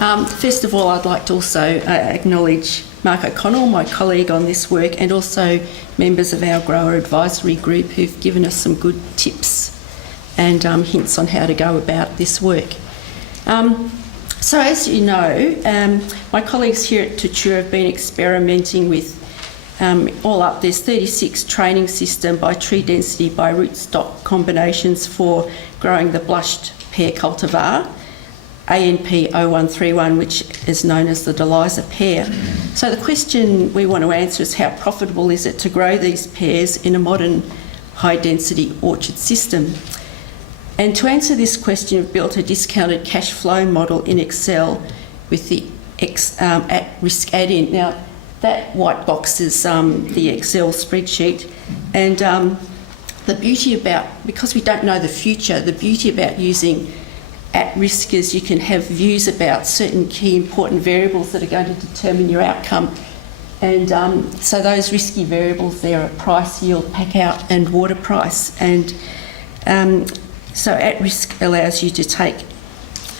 First of all, I'd like to also acknowledge Mark O'Connell, my colleague on this work, and also members of our grower advisory group who've given us some good tips and hints on how to go about this work. So as you know, my colleagues here at Tatura have been experimenting with all up, there's 36 training system by tree density by rootstock combinations for growing the blushed pear cultivar, ANP 0131, which is known as the Deliza pear. So the question we want to answer is how profitable is it to grow these pears in a modern high-density orchard system? And to answer this question, we've built a discounted cash flow model in Excel with the at-risk add-in. Now, that white box is the Excel spreadsheet, and the beauty about, because we don't know the future, the beauty about using at-risk is you can have views about certain key important variables that are going to determine your outcome. And so those risky variables there are price, yield, packout and water price. And so at-risk allows you to take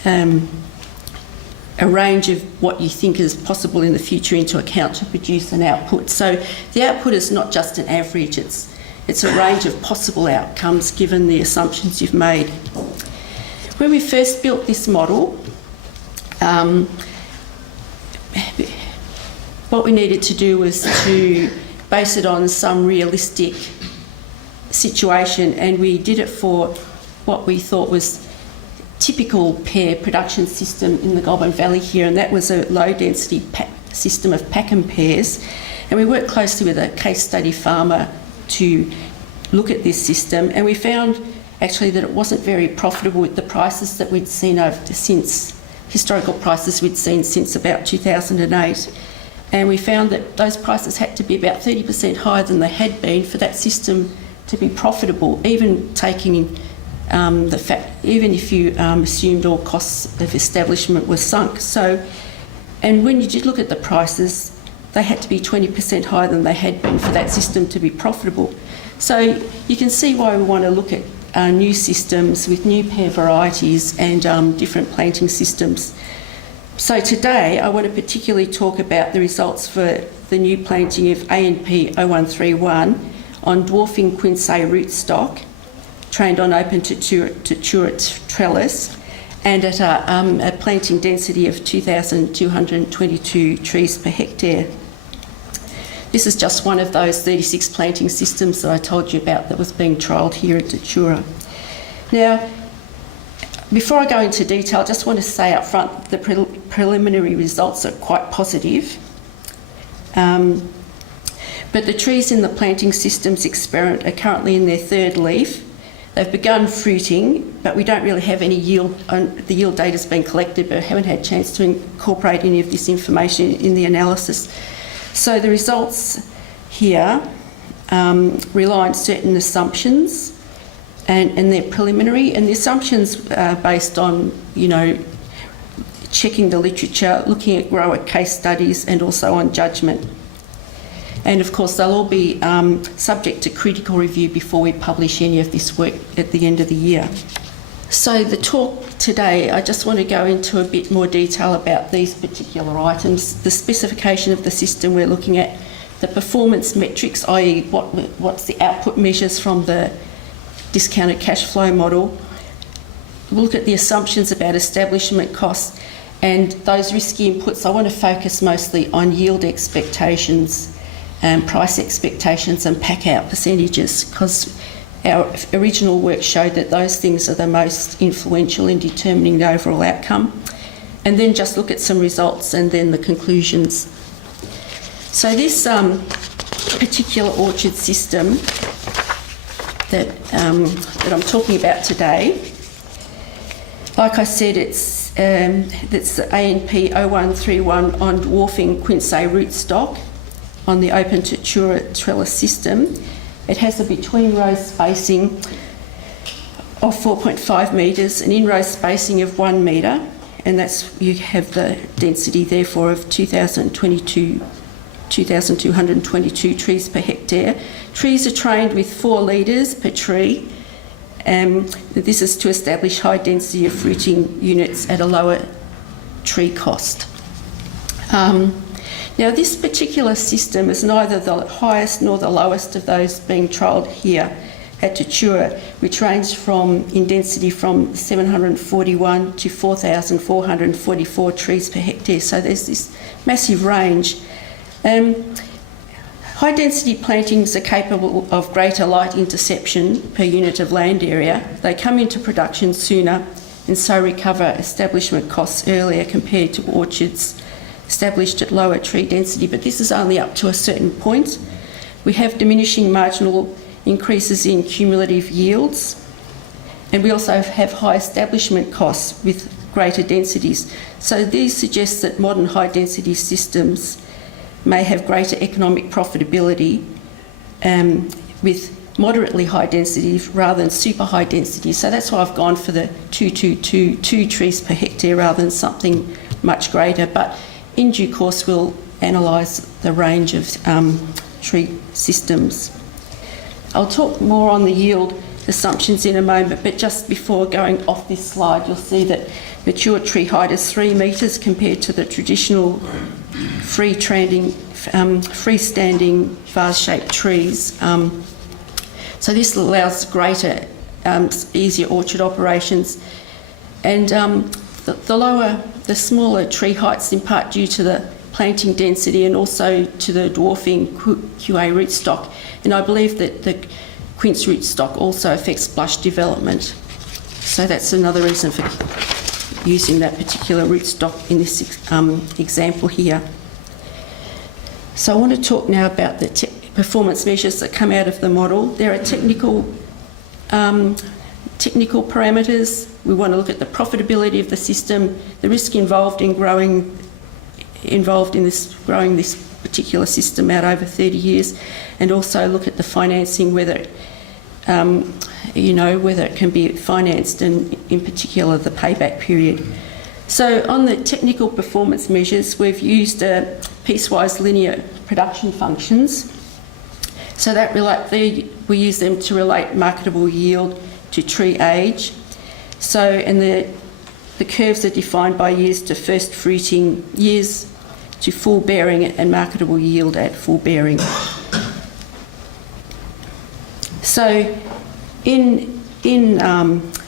a range of what you think is possible in the future into account to produce an output. So the output is not just an average, it's a range of possible outcomes given the assumptions you've made. When we first built this model, what we needed to do was to base it on some realistic situation, and we did it for what we thought was typical pear production system in the Goulburn Valley here, and that was a low density system of Packout pears. And we worked closely with a case study farmer to look at this system, and we found actually that it wasn't very profitable with the prices that we'd seen historical prices we'd seen since about 2008. And we found that those prices had to be about 30% higher than they had been for that system to be profitable, even taking the fact, even if you assumed all costs of establishment were sunk. So, and when you did look at the prices, they had to be 20% higher than they had been for that system to be profitable. So you can see why we want to look at new systems with new pear varieties and different planting systems. So today I want to particularly talk about the results for the new planting of ANP 0131 on dwarfing Quince rootstock, trained on open Tatura trellis, and at a planting density of 2,222 trees per hectare. This is just one of those 36 planting systems that I told you about that was being trialled here at Tatura. Now, before I go into detail, I just want to say up front the preliminary results are quite positive. But the trees in the planting systems experiment are currently in their third leaf. They've begun fruiting, but we don't really have any yield. The yield data's been collected, but haven't had a chance to incorporate any of this information in the analysis. So the results here rely on certain assumptions, and they're preliminary, and the assumptions are based on, checking the literature, looking at grower case studies, and also on judgment. And of course, they'll all be subject to critical review before we publish any of this work at the end of the year. So the talk today, I just want to go into a bit more detail about these particular items, the specification of the system we're looking at, the performance metrics, i.e. what's the output measures from the discounted cash flow model. We'll look at the assumptions about establishment costs and those risky inputs. I want to focus mostly on yield expectations, price expectations and pack-out percentages, because our original work showed that those things are the most influential in determining the overall outcome. And then just look at some results and then the conclusions. So this particular orchard system that I'm talking about today, like I said, that's the ANP 0131 on dwarfing Quince rootstock on the open Tatura trellis system. It has a between row spacing of 4.5 metres, an in-row spacing of 1 metre, and that's, you have the density therefore of 2,222 trees per hectare. Trees are trained with 4 litres per tree. This is to establish high density of fruiting units at a lower tree cost. Now this particular system is neither the highest nor the lowest of those being trialled here at Tatura, which range in density from 741 to 4,444 trees per hectare. So there's this massive range. High density plantings are capable of greater light interception per unit of land area. They come into production sooner and so recover establishment costs earlier compared to orchards established at lower tree density, but this is only up to a certain point. We have diminishing marginal increases in cumulative yields, and we also have high establishment costs with greater densities. So these suggest that modern high density systems may have greater economic profitability with moderately high densities rather than super high density. So that's why I've gone for the 2 trees per hectare rather than something much greater. But in due course, we'll analyse the range of tree systems. I'll talk more on the yield assumptions in a moment, but just before going off this slide, you'll see that mature tree height is 3 metres compared to the traditional freestanding vase-shaped trees. So this allows greater, easier orchard operations. And the smaller tree heights in part due to the planting density and also to the dwarfing QA rootstock. And I believe that the quince rootstock also affects blush development. So that's another reason for using that particular rootstock in this example here. So I want to talk now about the performance measures that come out of the model. There are technical parameters. We want to look at the profitability of the system, the risk involved in growing this particular system out over 30 years, and also look at the financing, whether it can be financed, and in particular the payback period. So on the technical performance measures, we've used piecewise linear production functions. So that we use them to relate marketable yield to tree age. So, and the curves are defined by years to first fruiting, years to full bearing, and marketable yield at full bearing. So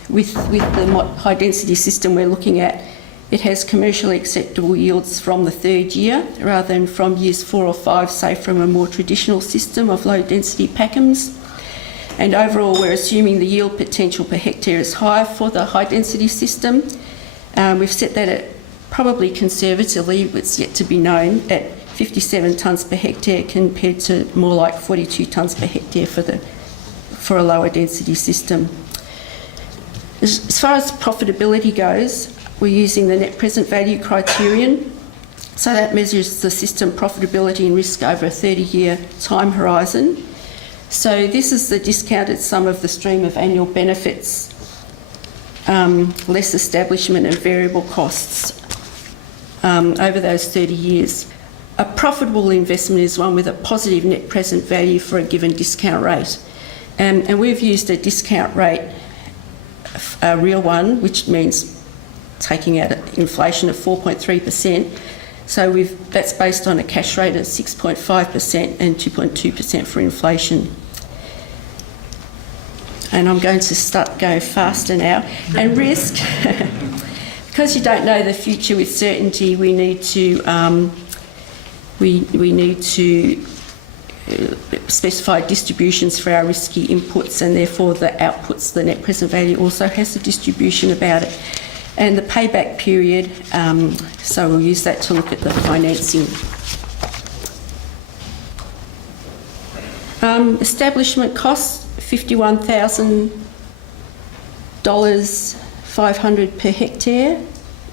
with the high density system we're looking at, it has commercially acceptable yields from the 3rd year rather than from years 4 or 5, say from a more traditional system of low density packhouse. And overall, we're assuming the yield potential per hectare is higher for the high density system. We've set that at probably conservatively, it's yet to be known, at 57 tonnes per hectare compared to more like 42 tonnes per hectare for a lower density system. As far as profitability goes, we're using the net present value criterion. So that measures the system profitability and risk over a 30-year time horizon. So this is the discounted sum of the stream of annual benefits, less establishment and variable costs over those 30 years. A profitable investment is one with a positive net present value for a given discount rate. And we've used a discount rate, a real one, which means taking out inflation of 4.3%. So that's based on a cash rate of 6.5% and 2.2% for inflation. And I'm going to go faster now. And risk, because you don't know the future with certainty, we need to specify distributions for our risky inputs, and therefore the outputs, the net present value, also has a distribution about it. And the payback period, so we'll use that to look at the financing. Establishment costs, $51,500 per hectare.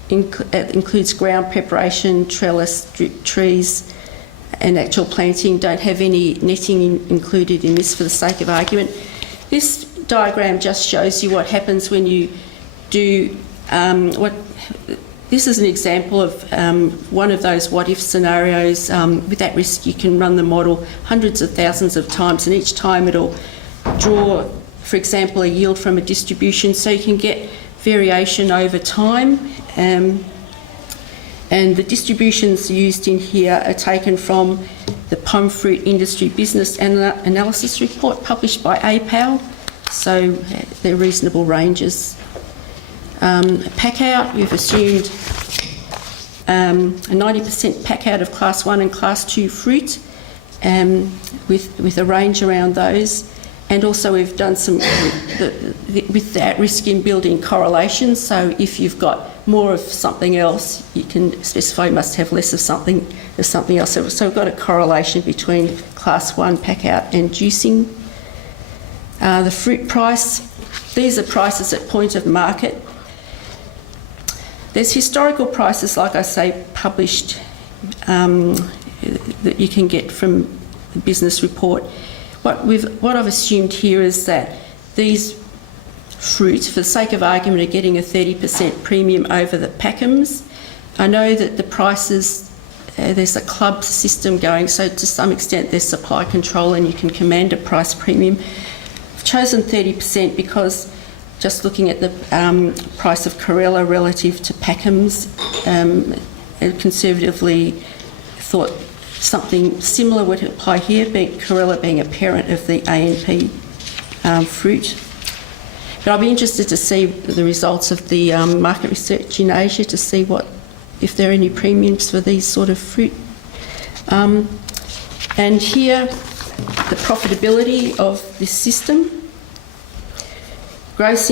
It includes ground preparation, trellis, drip trees, and actual planting. Don't have any netting included in this for the sake of argument. This diagram just shows you what happens when you do this is an example of one of those what-if scenarios. With that risk, you can run the model hundreds of thousands of times, and each time it'll draw, for example, a yield from a distribution, so you can get variation over time. And the distributions used in here are taken from the Pome Fruit Industry Business Analysis Report published by APAL, so they're reasonable ranges. Packout, we've assumed a 90% packout of Class 1 and Class 2 fruit, with a range around those. And also we've done some, with the at-risk in building correlations, so if you've got more of something else, you can specify you must have less of something else. So we've got a correlation between Class 1 packout and juicing. The fruit price, these are prices at point of market. There's historical prices, like I say, published that you can get from the business report. What I've assumed here is that these fruits, for the sake of argument, are getting a 30% premium over the Packhams. I know that the prices, there's a club system going, so to some extent there's supply control and you can command a price premium. I've chosen 30% because just looking at the price of Corella relative to Packhams, conservatively thought something similar would apply here, Corella being a parent of the ANP fruit. But I'll be interested to see the results of the market research in Asia to see if there are any premiums for these sort of fruit. And here, the profitability of this system. Gross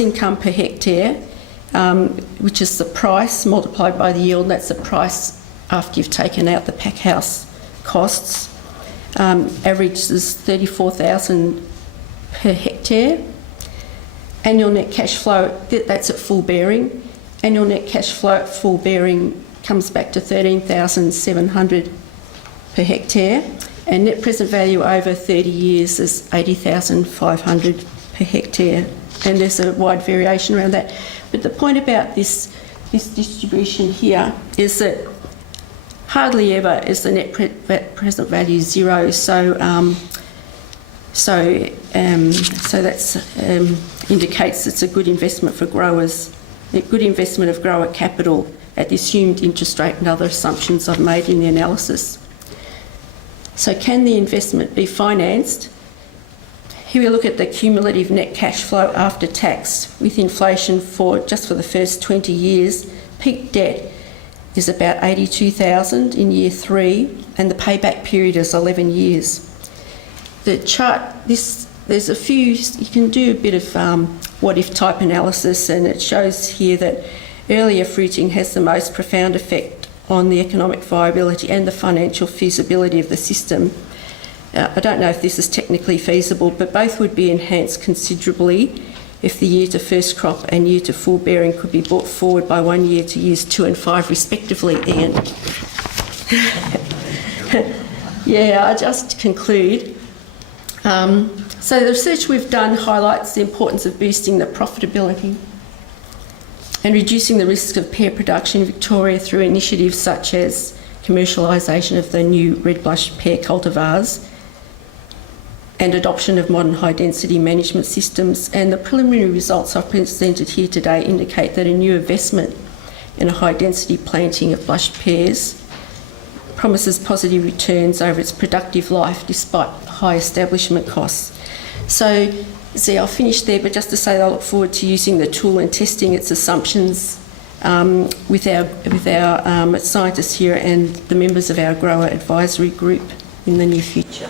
income per hectare, which is the price multiplied by the yield, that's the price after you've taken out the packhouse costs, averages 34,000 per hectare. Annual net cash flow, that's at full bearing. Annual net cash flow at full bearing comes back to 13,700 per hectare, and net present value over 30 years is 80,500 per hectare, and there's a wide variation around that. But the point about this distribution here is that hardly ever is the net present value zero. So that indicates it's a good investment for growers, a good investment of grower capital at the assumed interest rate and other assumptions I've made in the analysis. So can the investment be financed? Here we look at the cumulative net cash flow after tax with inflation just for the first 20 years. Peak debt is about 82,000 in year 3, and the payback period is 11 years. The chart, there's a few, you can do a bit of what-if type analysis, and it shows here that earlier fruiting has the most profound effect on the economic viability and the financial feasibility of the system. I don't know if this is technically feasible, but both would be enhanced considerably if the year to first crop and year to full bearing could be brought forward by 1 year to years 2 and 5 respectively, Ian. Yeah, I just conclude. So the research we've done highlights the importance of boosting the profitability and reducing the risk of pear production in Victoria through initiatives such as commercialisation of the new red blush pear cultivars and adoption of modern high-density management systems. And the preliminary results I've presented here today indicate that a new investment in a high-density planting of blush pears promises positive returns over its productive life despite high establishment costs. So, see, I'll finish there, but just to say I look forward to using the tool and testing its assumptions with our scientists here and the members of our grower advisory group in the near future.